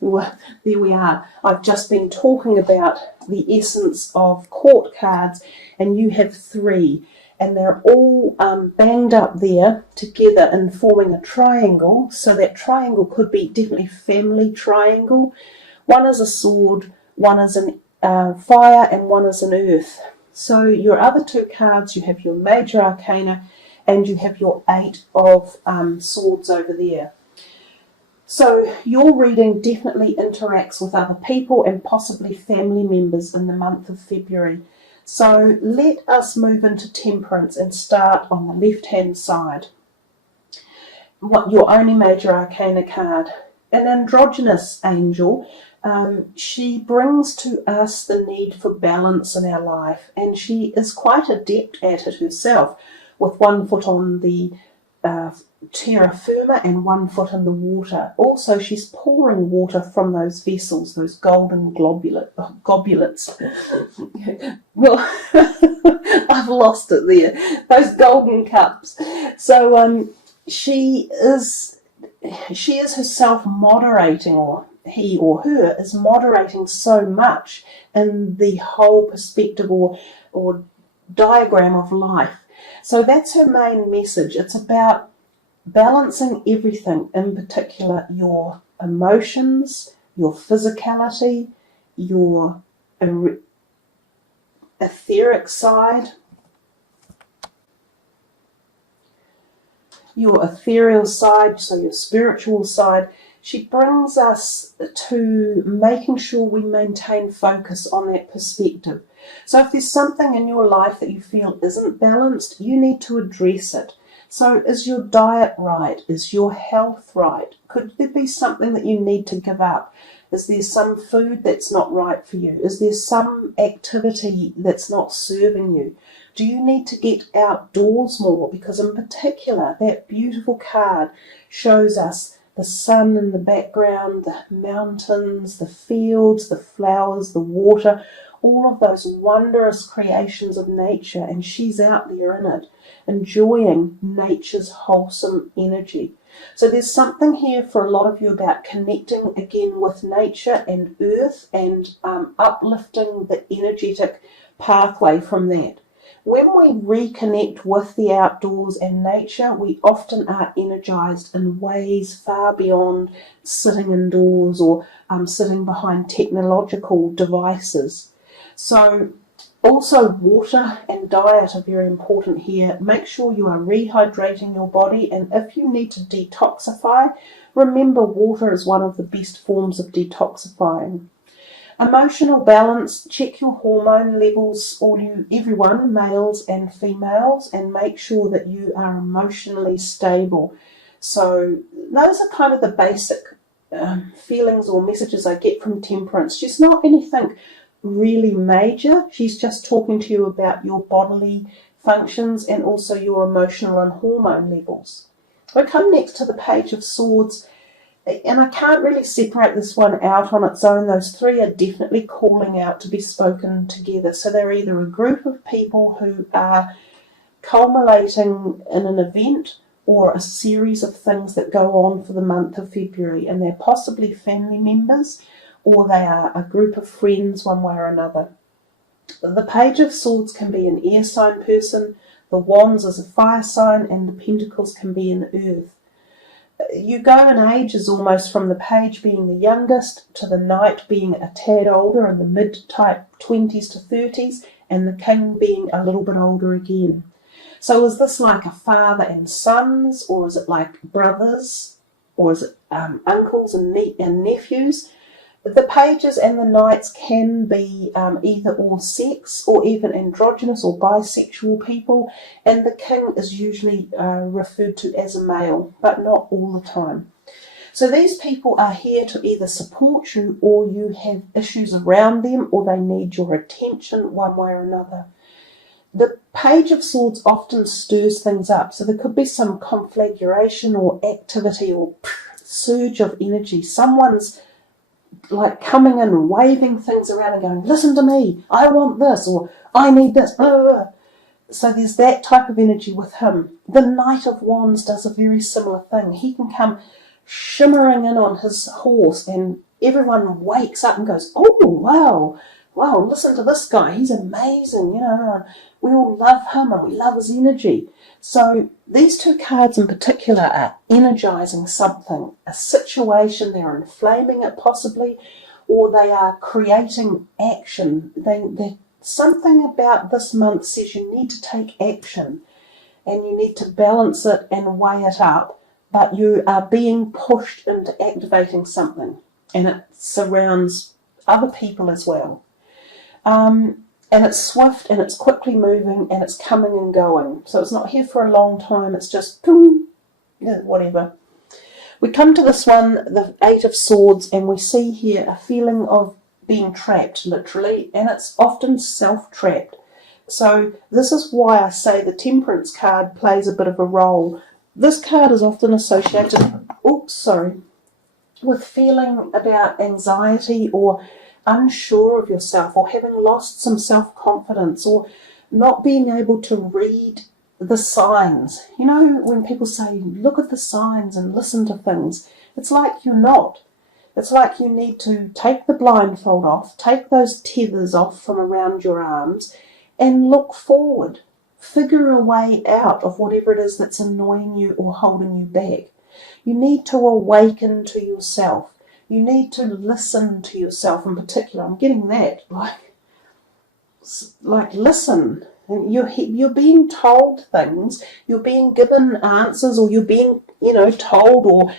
Well, there we are. I've just been talking about the essence of court cards, and you have 3, and they're all banged up there together and forming a triangle. So that triangle could be definitely family triangle. One is a sword, one is an fire, and one is an earth. So your other 2 cards, you have your major arcana, and you have your 8 of swords over there. So your reading definitely interacts with other people and possibly family members in the month of February. So let us move into Temperance and start on the left-hand side. Your only major arcana card, an androgynous angel. She brings to us the need for balance in our life, and she is quite adept at it herself, with 1 foot on the terra firma and 1 foot in the water. Also, she's pouring water from those vessels, those golden gobulets. Well, I've lost it there. Those golden cups. So she is herself moderating, or he or her is moderating so much in the whole perspective or diagram of life. So that's her main message. It's about balancing everything, in particular your emotions, your physicality, your etheric side, your ethereal side, so your spiritual side. She brings us to making sure we maintain focus on that perspective. So if there's something in your life that you feel isn't balanced, you need to address it. So is your diet right? Is your health right? Could there be something that you need to give up? Is there some food that's not right for you? Is there some activity that's not serving you? Do you need to get outdoors more? Because in particular, that beautiful card shows us the sun in the background, the mountains, the fields, the flowers, the water, all of those wondrous creations of nature, and she's out there in it, enjoying nature's wholesome energy. So there's something here for a lot of you about connecting again with nature and earth, and uplifting the energetic pathway from that. When we reconnect with the outdoors and nature, we often are energized in ways far beyond sitting indoors or sitting behind technological devices. So also water and diet are very important here. Make sure you are rehydrating your body, and if you need to detoxify, remember water is one of the best forms of detoxifying. Emotional balance, check your hormone levels, everyone, males and females, and make sure that you are emotionally stable. So those are kind of the basic feelings or messages I get from Temperance. She's not anything really major. She's just talking to you about your bodily functions and also your emotional and hormone levels. We come next to the Page of Swords, and I can't really separate this one out on its own. Those 3 are definitely calling out to be spoken together. So they're either a group of people who are culminating in an event or a series of things that go on for the month of February, and they're possibly family members, or they are a group of friends one way or another. The Page of Swords can be an air sign person, the Wands is a fire sign, and the Pentacles can be an earth. You go in ages almost from the Page being the youngest to the Knight being a tad older in the mid-type 20s to 30s, and the King being a little bit older again. So is this like a father and sons, or is it like brothers, or is it uncles and nephews? The Pages and the Knights can be either or sex, or even androgynous or bisexual people, and the King is usually referred to as a male, but not all the time. So these people are here to either support you, or you have issues around them, or they need your attention one way or another. The Page of Swords often stirs things up, so there could be some conflagration or activity or surge of energy. Someone's like coming in and waving things around and going, listen to me, I want this, or I need this. So there's that type of energy with him. The Knight of Wands does a very similar thing. He can come shimmering in on his horse and everyone wakes up and goes, oh, wow, listen to this guy, he's amazing, and we all love him and we love his energy. So these two cards in particular are energizing something, a situation, they're inflaming it possibly, or they are creating action. Something about this month says you need to take action and you need to balance it and weigh it up, but you are being pushed into activating something, and it surrounds other people as well. And it's swift and it's quickly moving and it's coming and going. So it's not here for a long time, it's just boom, whatever. We come to this one, the Eight of Swords, and we see here a feeling of being trapped, literally, and it's often self-trapped. So this is why I say the Temperance card plays a bit of a role. This card is often associated, with feeling about anxiety or unsure of yourself, or having lost some self-confidence, or not being able to read the signs. When people say, look at the signs and listen to things, it's like you're not. It's like you need to take the blindfold off, take those tethers off from around your arms, and look forward. Figure a way out of whatever it is that's annoying you or holding you back. You need to awaken to yourself. You need to listen to yourself in particular. I'm getting that, like listen. You're being told things, you're being given answers, or you're being, told or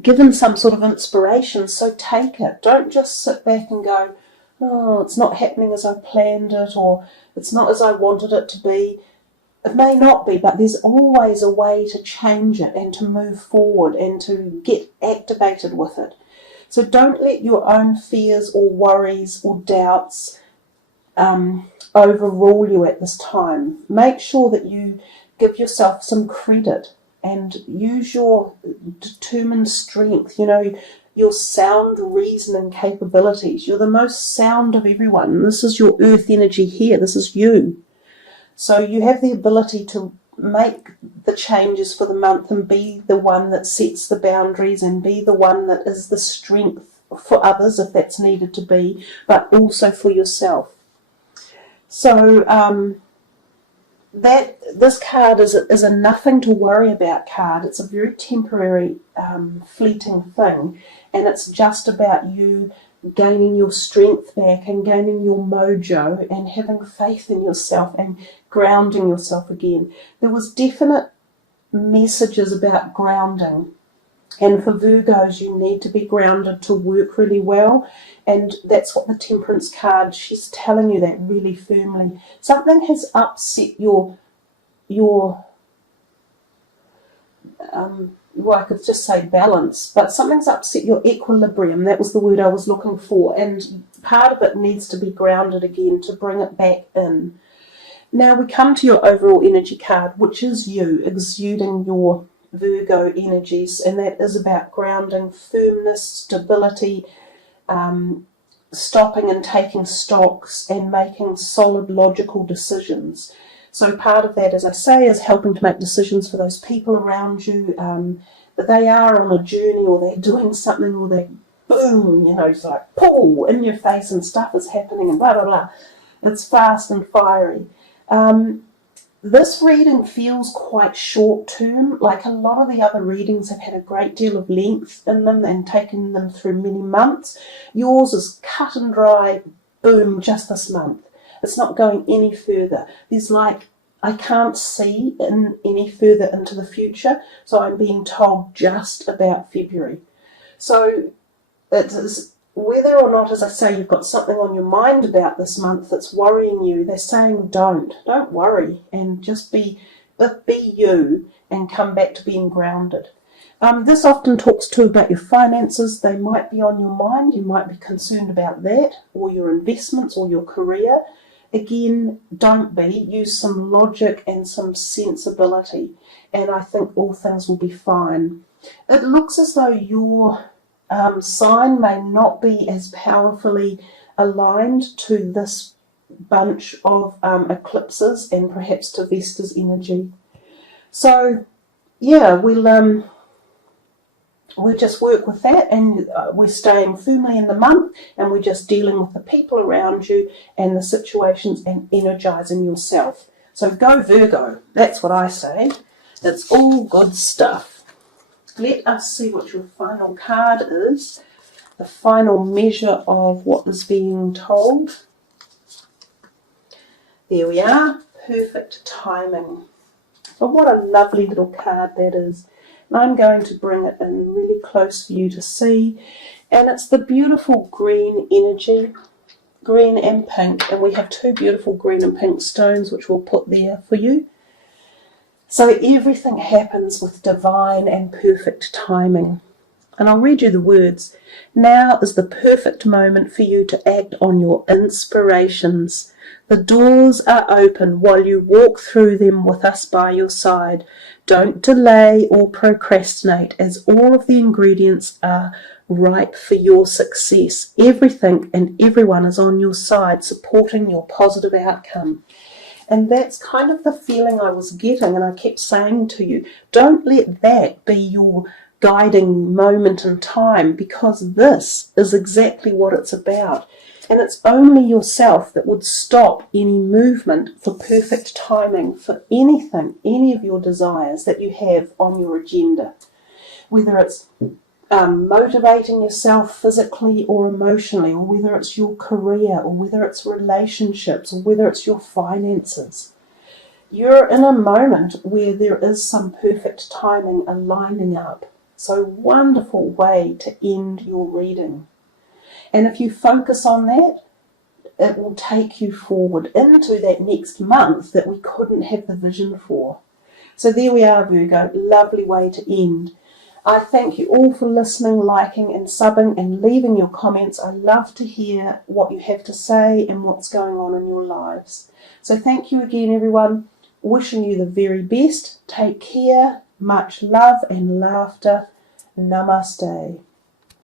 given some sort of inspiration, so take it. Don't just sit back and go, oh, it's not happening as I planned it, or it's not as I wanted it to be. It may not be, but there's always a way to change it and to move forward and to get activated with it. So don't let your own fears or worries or doubts overrule you at this time. Make sure that you give yourself some credit and use your determined strength, your sound reasoning capabilities. You're the most sound of everyone. This is your earth energy here. This is you. So you have the ability to make the changes for the month and be the one that sets the boundaries and be the one that is the strength for others if that's needed to be, but also for yourself. So this card is a nothing to worry about card. It's a very temporary, fleeting thing, and it's just about you gaining your strength back and gaining your mojo and having faith in yourself and grounding yourself again. There was definite messages about grounding, and for Virgos you need to be grounded to work really well, and that's what the Temperance card, she's telling you that really firmly. Something has upset your well, I could just say balance, but something's upset your equilibrium. That was the word I was looking for, and part of it needs to be grounded again to bring it back in. Now we come to your overall energy card, which is you exuding your Virgo energies, and that is about grounding, firmness, stability, stopping and taking stocks and making solid logical decisions. So part of that, as I say, is helping to make decisions for those people around you, that they are on a journey or they're doing something, or they, boom, it's like pull in your face and stuff is happening and blah, blah, blah. It's fast and fiery. This reading feels quite short term, like a lot of the other readings have had a great deal of length in them and taken them through many months. Yours is cut and dry, boom, just this month. It's not going any further. There's I can't see any further into the future, so I'm being told just about February. So it is, whether or not, as I say, you've got something on your mind about this month that's worrying you, they're saying don't worry, and just be you and come back to being grounded. This often talks too about your finances. They might be on your mind. You might be concerned about that, or your investments, or your career. Again, don't be. Use some logic and some sensibility, and I think all things will be fine. It looks as though your sign may not be as powerfully aligned to this bunch of eclipses and perhaps to Vesta's energy. So, yeah, we'll we just work with that, and we're staying firmly in the month, and we're just dealing with the people around you and the situations and energizing yourself. So go Virgo, that's what I say. It's all good stuff. Let us see what your final card is, the final measure of what is being told. There we are, perfect timing. But what a lovely little card that is. And I'm going to bring it in really close for you to see. And it's the beautiful green energy, green and pink. And we have two beautiful green and pink stones which we'll put there for you. So everything happens with divine and perfect timing. And I'll read you the words. Now is the perfect moment for you to act on your inspirations. The doors are open while you walk through them with us by your side. Don't delay or procrastinate, as all of the ingredients are ripe for your success. Everything and everyone is on your side, supporting your positive outcome. And that's kind of the feeling I was getting, and I kept saying to you, don't let that be your guiding moment in time, because this is exactly what it's about. And it's only yourself that would stop any movement for perfect timing for anything, any of your desires that you have on your agenda. Whether it's motivating yourself physically or emotionally, or whether it's your career, or whether it's relationships, or whether it's your finances. You're in a moment where there is some perfect timing aligning up. So wonderful way to end your reading. And if you focus on that, it will take you forward into that next month that we couldn't have the vision for. So there we are, Virgo. Lovely way to end. I thank you all for listening, liking and subbing and leaving your comments. I love to hear what you have to say and what's going on in your lives. So thank you again, everyone. Wishing you the very best. Take care. Much love and laughter. Namaste.